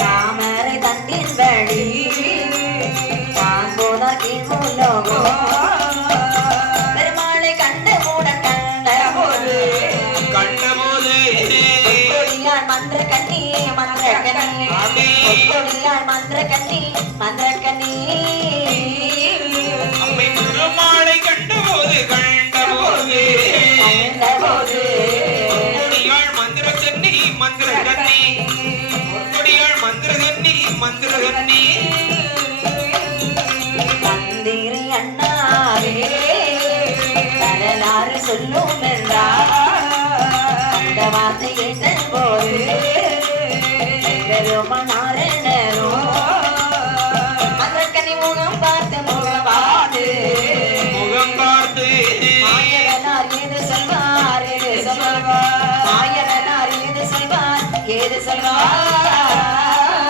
தாமரை தண்டின் வழி பெருமாளை கண்ட மூடன் கண்ட போது மந்திர கண்ணி மந்திர கண்ணி மந்திர கண்ணி பெருமாளை கண்டபோது மந்திர கண்ணி மந்திர கண்ணி மந்திர கண்ணி மந்திரி அண்ணாவே வரலாறு சொல்லும் என்றார் அந்த வார்த்தை கேட்ட போது மந்திரக்கனி முகம் பார்த்து மாயவனார் ஏது சொல்வார் ஏது சொல்வார்